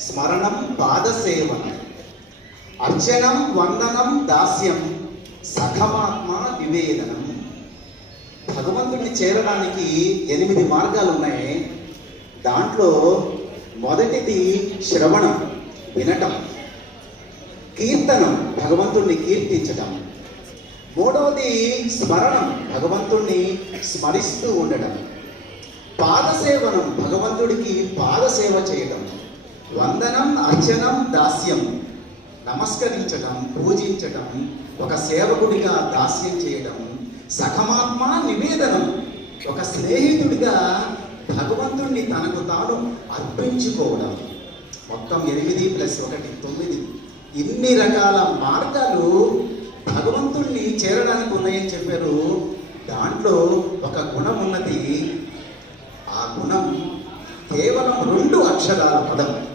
స్మరణం పాదసేవనం. అర్చనం వందనం దాస్యం సఖమాత్మ నివేదనం. భగవంతుడిని చేరడానికి ఎనిమిది మార్గాలు ఉన్నాయి దాంట్లో మొదటిది శ్రవణం వినటం. కీర్తనం భగవంతుణ్ణి కీర్తించటం. మూడవది స్మరణం భగవంతుణ్ణి స్మరిస్తూ ఉండడం పాదసేవనం భగవంతుడికి పాదసేవ చేయడం వందనం అర్చనం దాస్యం నమస్కరించడం పూజించడం ఒక సేవకుడిగా దాస్యం చేయడం సఖమాత్మ నివేదనం ఒక స్నేహితుడిగా భగవంతుణ్ణి తనకు తాను అర్పించుకోవడం. మొత్తం ఎనిమిది ప్లస్ ఒకటి తొమ్మిది. ఇన్ని రకాల మార్గాలు భగవంతుణ్ణి చేరడానికి ఉన్నాయని చెప్పారు. దాంట్లో ఒక గుణం ఉన్నది. ఆ గుణం కేవలం రెండు అక్షరాల పదం.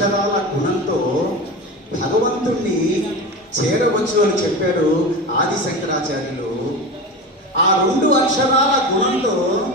అక్షరాల గుణంతో భగవంతుణ్ణి చేరవచ్చు అని చెప్పారు ఆది శంకరాచార్యులు ఆ రెండు అక్షరాల గుణంతో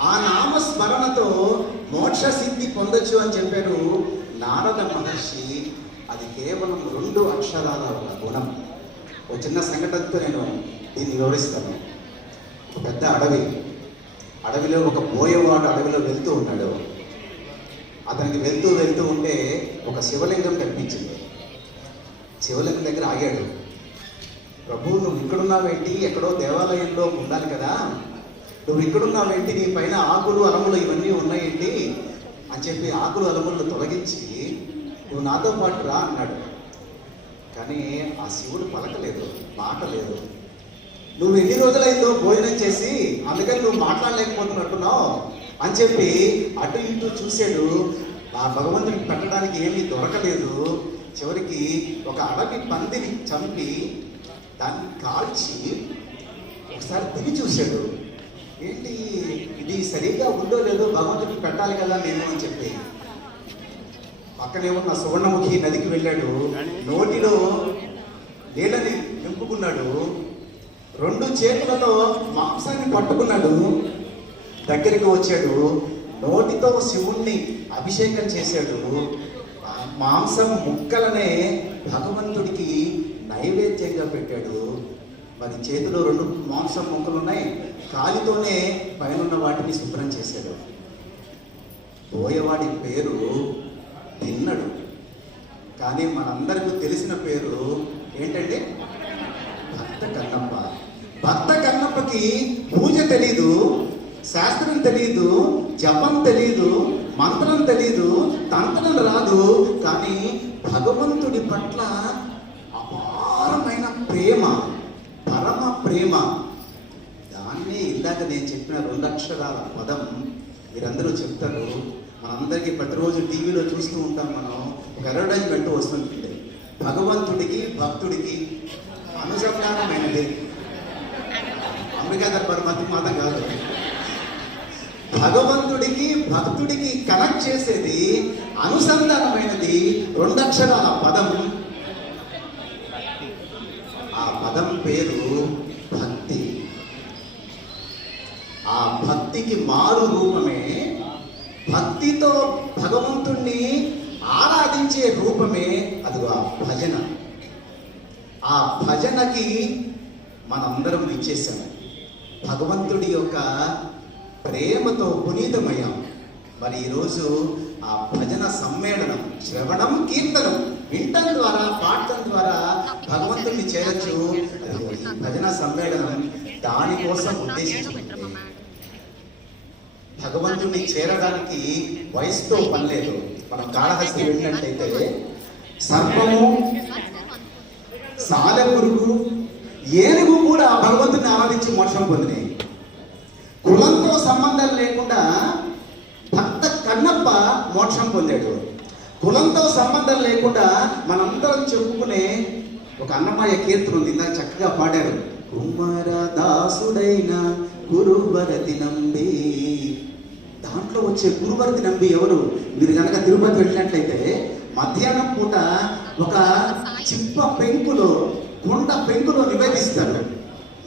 ఆ నామస్మరణతో మోక్ష సిద్ధి పొందొచ్చు అని చెప్పారు నారద మహర్షి. అది కేవలం రెండు అక్షరాల గుణం. ఒక చిన్న సంఘటనతో నేను దీన్ని వివరిస్తాను. ఒక పెద్ద అడవి. అడవిలో ఒక బోయవాడు అడవిలో వెళ్తూ ఉన్నాడు. అతనికి వెళ్తూ వెళ్తూ ఉంటే ఒక శివలింగం కనిపించింది. శివలింగం దగ్గర ఆగాడు. ప్రభు నువ్వు ఇక్కడున్నావేంటి ఎక్కడో దేవాలయంలో ఉండాలి కదా. నువ్వు ఇక్కడున్నావేంటి నీ పైన ఆకులు అలములు ఇవన్నీ ఉన్నాయేంటి? అని చెప్పి ఆకులు అలములు తొలగించి నువ్వు నాతో పాటు రా అన్నాడు. కానీ ఆ శివుడు పలకలేదు మాట లేదు. నువ్వు ఎన్ని రోజులైందో భోజనం చేసి అందుకని నువ్వు మాట్లాడలేకపోతున్నట్టున్నావు. అని చెప్పి అటు ఇటు చూశాడు. ఆ భగవంతుడికి పెట్టడానికి ఏమీ దొరకలేదు. చివరికి ఒక అడవి పందిని చంపి దాన్ని కాల్చి ఒకసారి తిరిగి చూశాడు. ఏంటి ఇది సరిగ్గా ఉందో లేదో భగవంతుడికి పెట్టాలి కదా నేను అని చెప్పి. పక్కనే ఉన్న సువర్ణముఖి నదికి వెళ్ళాడు. నోటిలో నీళ్ళని నింపుకున్నాడు. రెండు చేతులతో మాంసాన్ని పట్టుకున్నాడు. దగ్గరికి వచ్చాడు. నోటితో శివుణ్ణి అభిషేకం చేశాడు. మాంసం ముక్కలనే భగవంతుడికి నైవేద్యంగా పెట్టాడు. మరి చేతిలో రెండు మాంసం ముక్కలు ఉన్నాయి కాలితోనే పైన ఉన్న వాటిని శుభ్రం చేశాడు. పోయేవాడి పేరు తిన్నడు. కానీ మనందరికీ తెలిసిన పేరు ఏంటంటే భక్త కన్నప్ప. భక్త కన్నప్పకి పూజ తెలీదు. శాస్త్రం తెలీదు జపం తెలీదు మంత్రం తెలీదు తంత్రం రాదు కానీ భగవంతుడి పట్ల అపారమైన ప్రేమ పరమ ప్రేమ. దాన్ని ఇందాక నేను చెప్పిన రెండు అక్షరాల పదం మీరందరూ చెప్తారు. మనందరికీ ప్రతిరోజు టీవీలో చూస్తూ ఉంటాం మనం. ఒక అడ్వర్టైజ్మెంట్ వస్తుంది భగవంతుడికి భక్తుడికి అనుసంధానమైనది. అమెరికా దర్బార్ మతం కాదు. భగవంతుడికి భక్తుడికి కనెక్ట్ చేసేది అనుసంధానమైనది రెండక్షరాల పదం. ఆ పదం పేరు భక్తి. ఆ భక్తికి మారు రూపమే భక్తితో భగవంతుణ్ణి ఆరాధించే రూపమే అదిగో ఆ భజన. ఆ భజనకి మనందరం ఇచ్చేసాం భగవంతుడి యొక్క ప్రేమతో పునీతమయ్యాం. మరి ఈరోజు ఆ భజన సమ్మేళనం శ్రవణం కీర్తనం వింటం ద్వారా పాడటం ద్వారా భగవంతుడిని చేయొచ్చు భజన సమ్మేళనం దానికోసం ఉద్దేశించింది. భగవంతుడిని చేరడానికి వయసుతో పని లేదు మనం కాళహస్తి వెళ్ళినట్టయితే సర్పము సాలెపురుగు ఏనుగు కూడా భగవంతుని ఆరాధించి మోక్షం పొందినాయి. లేకుండా భక్త కన్నప్ప మోక్షం పొందాడు. కులంతో సంబంధం లేకుండా మనందరం చెప్పుకునే ఒక అన్నమయ్య కీర్తన ఉంది. ఇందాక చక్కగా పాడారు. కుమార దాసుడైన గురువరతి నంబి. దాంట్లో వచ్చే గురువరతి నంబి ఎవరు? మీరు కనుక తిరుపతి వెళ్ళినట్లయితే మధ్యాహ్నం పూట ఒక చిప్ప పెంకులో కొండ పెంకులో నివేదిస్తారు.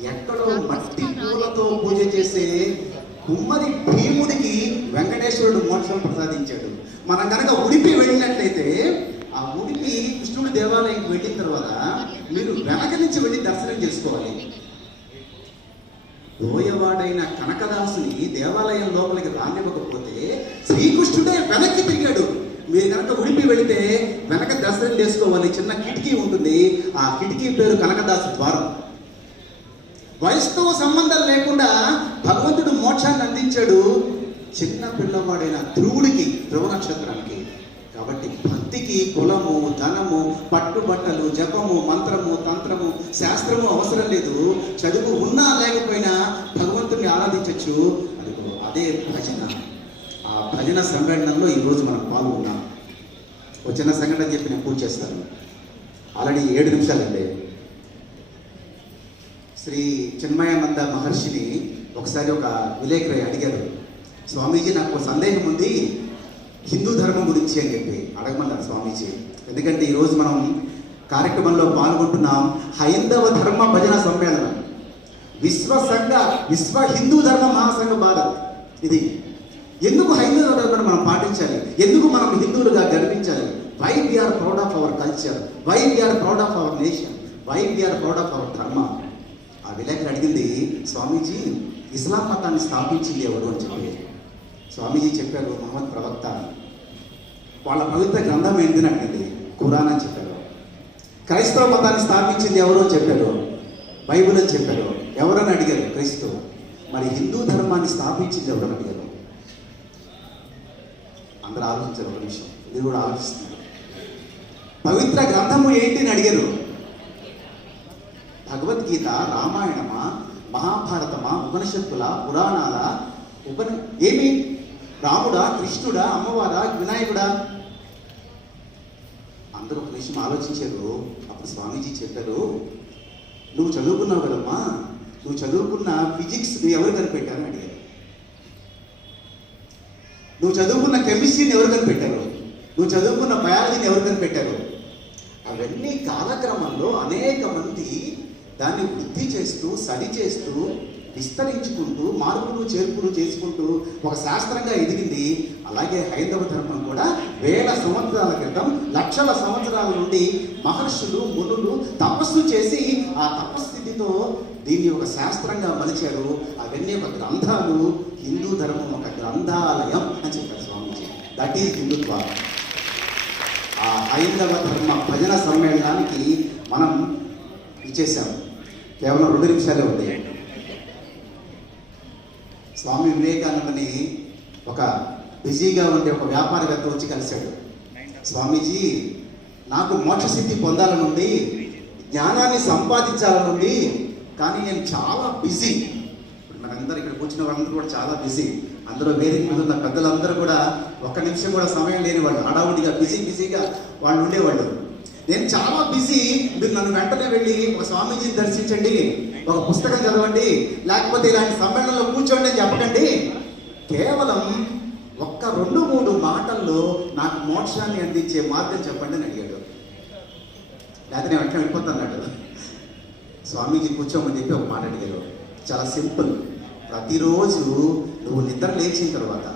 ఎక్కడో మట్టి పూలతో పూజ చేసే కుమ్మరి భీముడికి వెంకటేశ్వరుడు మోక్షం ప్రసాదించాడు. మనం కనుక ఉడిపి వెళ్ళినట్లయితే ఆ ఉడిపి కృష్ణుడి దేవాలయంకి వెళ్ళిన తర్వాత మీరు వెనక నుంచి వెళ్ళి దర్శనం చేసుకోవాలి. లోయవాడైన కనకదాసుని దేవాలయం లోపలికి రానివ్వకపోతే శ్రీకృష్ణుడే వెనక్కి తిరిగాడు. మీరు కనుక ఉడిపి వెళితే వెనక దర్శనం చేసుకోవాలి. చిన్న కిటికీ ఉంటుంది. ఆ కిటికీ పేరు కనకదాసు ద్వారం. వయసుతో సంబంధం లేకుండా ఇచ్చాడు చిన్న పిల్లవాడైన ధ్రువుడికి ధ్రువ నక్షత్రానికి. కాబట్టి భక్తికి కులము ధనము పట్టుబట్టలు జపము మంత్రము తంత్రము శాస్త్రము అవసరం లేదు. చదువు ఉన్నా లేకపోయినా భగవంతుని ఆరాధించవచ్చు అది అదే భజన. ఆ భజన సంఘటనలో ఈరోజు మనం పాల్గొన్నాం. వచ్చిన సంఘటన చెప్పి నేను పూజ చేస్తాను. ఆల్రెడీ ఏడు నిమిషాలండి. శ్రీ చిన్మయానంద మహర్షిని ఒకసారి ఒక విలేకరి అడిగారు స్వామీజీ నాకు ఒక సందేహం ఉంది. హిందూ ధర్మం గురించి అని చెప్పి అడగమన్నారు స్వామీజీ. ఎందుకంటే ఈరోజు మనం కార్యక్రమంలో పాల్గొంటున్నాం హైందవ ధర్మ భజన సమ్మేళనం. విశ్వ సంఘ విశ్వ హిందూ ధర్మ మహాసంఘ భారత్ ఇది ఎందుకు హైందవ ధర్మాన్ని మనం పాటించాలి? ఎందుకు మనం హిందువులుగా గర్వించాలి? Why we are proud of our culture why we are proud of our nation why we are proud of our dharma? ఆ విలేకరు అడిగింది స్వామీజీ ఇస్లాం మతాన్ని స్థాపించింది ఎవరు అని చెప్పి. స్వామీజీ చెప్పారు మహమ్మద్ ప్రవక్త అని. వాళ్ళ పవిత్ర గ్రంథం ఏంటిని అడిగింది ఖురాన్ అని చెప్పారు. క్రైస్తవ మతాన్ని స్థాపించింది ఎవరు అని చెప్పారు? బైబిల్ అని చెప్పారు. ఎవరని అడిగారు? క్రీస్తు. మరి హిందూ ధర్మాన్ని స్థాపించింది ఎవరని అడిగారు? అందరూ ఆలోచించారు ఒక నిమిషం. ఇది కూడా ఆలోచిస్తున్నారు. పవిత్ర గ్రంథము ఏంటి అని అడిగారు? భగవద్గీత రామాయణమా? మహాభారతమా ఉపనిషత్తుల పురాణాల ఉపని ఏమి? రాముడా కృష్ణుడా అమ్మవారా వినాయకుడా? అందరూ ఒక నిమిషం ఆలోచించారు. అప్పుడు స్వామీజీ చెప్పారు నువ్వు చదువుకున్నావు కదమ్మా. నువ్వు చదువుకున్న ఫిజిక్స్ ఎవరు కనిపెట్టారని అడిగారు. నువ్వు చదువుకున్న కెమిస్ట్రీని ఎవరు కనిపెట్టారు? నువ్వు చదువుకున్న బయాలజీని ఎవరు కనిపెట్టారు? అవన్నీ కాలక్రమంలో అనేక మంది దాన్ని వృద్ధి చేస్తూ సరి చేస్తూ విస్తరించుకుంటూ మార్పులు చేర్పులు చేసుకుంటూ ఒక శాస్త్రంగా ఎదిగింది. అలాగే హైందవ ధర్మం కూడా వేల సంవత్సరాల క్రితం లక్షల సంవత్సరాల నుండి మహర్షులు మునులు తపస్సు చేసి ఆ తపస్థితితో దీన్ని ఒక శాస్త్రంగా మలిచారు. అవన్నీ ఒక గ్రంథాలు. హిందూ ధర్మం ఒక గ్రంథాలయం అని చెప్పారు స్వామీజీ. దట్ ఈజ్ హిందుత్వ ఆ హైందవ ధర్మ భజన సమ్మేళనానికి మనం ఇచ్చేసాము కేవలం రెండు నిమిషాలే ఉంది స్వామి వివేకానందని ఒక బిజీగా ఉండే ఒక వ్యాపారవేత్త వచ్చి కలిశాడు. స్వామీజీ నాకు మోక్షసిద్ధి పొందాలనుంది జ్ఞానాన్ని సంపాదించాలనుంది కానీ నేను చాలా బిజీ. ఇప్పుడు మనందరూ ఇక్కడ కూర్చున్న వాళ్ళందరూ కూడా చాలా బిజీ. అందులో వేదిక మీద ఉన్న పెద్దలందరూ కూడా ఒక్క నిమిషం కూడా సమయం లేని వాళ్ళు హడావుడిగా బిజీ బిజీగా వాళ్ళు ఉండేవాళ్ళు. నేను చాలా బిజీ మీరు నన్ను వెంటనే వెళ్ళి ఒక స్వామీజీని దర్శించండి ఒక పుస్తకం చదవండి లేకపోతే ఇలాంటి సమ్మేళనంలో కూర్చోండి అని చెప్పకండి. కేవలం ఒక్క రెండు మూడు మాటల్లో నాకు మోక్షాన్ని అందించే మార్గం చెప్పండి అని అడిగాడు. లేకపోతే నేను వెంటనే వెళ్ళిపోతాను స్వామీజీ కూర్చోమని చెప్పి ఒక మాట అడిగారు చాలా సింపుల్. ప్రతిరోజు నువ్వు నిద్ర లేచిన తర్వాత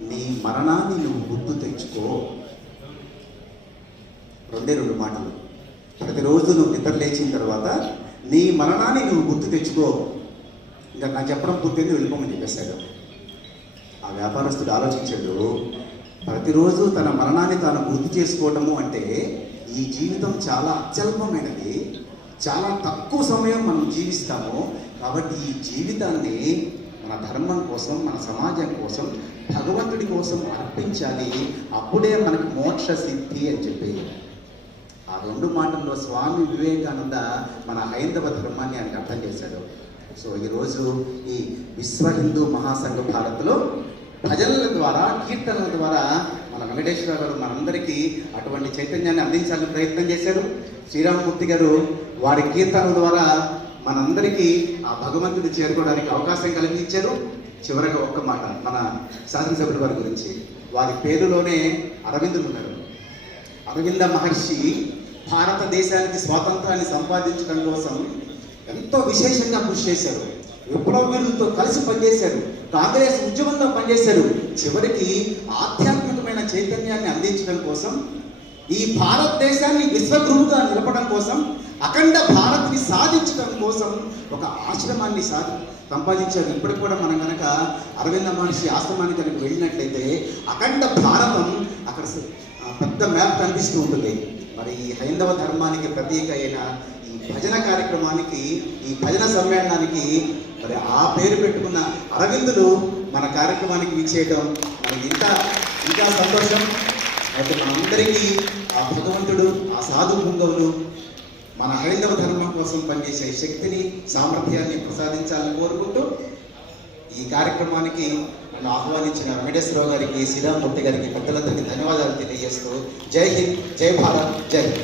నీ మరణాన్ని నువ్వు గుర్తు తెచ్చుకో. రెండే రెండు మాటలు. ప్రతిరోజు నువ్వు నిద్ర లేచిన తర్వాత నీ మరణాన్ని నువ్వు గుర్తు తెచ్చుకో. ఇంకా నా చెప్పడం పూర్తయింది వెళ్ళిపోమని చెప్పేశాడు. ఆ వ్యాపారస్తుడు ఆలోచించాడు ప్రతిరోజు తన మరణాన్ని తాను గుర్తు చేసుకోవటము అంటే ఈ జీవితం చాలా అత్యల్పమైనది. చాలా తక్కువ సమయం మనం జీవిస్తాము. కాబట్టి ఈ జీవితాన్ని మన ధర్మం కోసం మన సమాజం కోసం భగవంతుడి కోసం అర్పించాలి. అప్పుడే మనకు మోక్ష సిద్ధి అని చెప్పి ఆ రెండు మాటల్లో స్వామి వివేకానంద మన హైందవ ధర్మాన్ని ఆయనకు అర్థం చేశాడు. సో ఈరోజు ఈ విశ్వ హిందూ మహాసంఘ భారత్లో భజనల ద్వారా కీర్తనల ద్వారా మన వెంకటేశ్వర గారు మనందరికీ అటువంటి చైతన్యాన్ని అందించాలని ప్రయత్నం చేశారు. శ్రీరామమూర్తి గారు వారి కీర్తనల ద్వారా మనందరికీ ఆ భగవంతుని చేరుకోవడానికి అవకాశం కలిగించారు. చివరగా ఒక్క మాట మన శాసనసభ్యుల వారి గురించి. వారి పేరులోనే అరవిందులు ఉన్నారు. అరవింద మహర్షి భారతదేశానికి స్వాతంత్రాన్ని సంపాదించడం కోసం ఎంతో విశేషంగా కృషి చేశారు. విప్లవీరులతో కలిసి పనిచేశారు. కాంగ్రెస్ ఉద్యమంలో పనిచేశారు. చివరికి ఆధ్యాత్మికమైన చైతన్యాన్ని అందించడం కోసం ఈ భారతదేశాన్ని విశ్వగురువుగా నిలపడం కోసం అఖండ భారత్ని సాధించడం కోసం ఒక ఆశ్రమాన్ని సాధి సంపాదించారు. ఇప్పటికి కూడా మనం కనుక అరవింద మహర్షి ఆశ్రమానికి కనుక వెళ్ళినట్లయితే అఖండ భారతం అక్కడ పెద్ద మ్యాప్ కనిపిస్తూ ఉంటుంది. మరి ఈ హైందవ ధర్మానికి ప్రతీక అయిన ఈ భజన కార్యక్రమానికి ఈ భజన సమ్మేళనానికి మరి ఆ పేరు పెట్టుకున్న అరవిందులు మన కార్యక్రమానికి విచ్చేయడం మనకి ఇంకా ఇంకా సంతోషం. అయితే మనందరికీ ఆ భగవంతుడు ఆ సాధు పుంగవులు మన హైందవ ధర్మం కోసం పనిచేసే శక్తిని సామర్థ్యాన్ని ప్రసాదించాలని కోరుకుంటూ ఈ కార్యక్రమానికి నన్ను ఆహ్వానించిన వెంకటేశ్వరరావు గారికి శ్రీరామూర్తి గారికి పెద్దలందరికీ ధన్యవాదాలు తెలియజేస్తూ జై హింద్ జై భారత్ జై హింద్.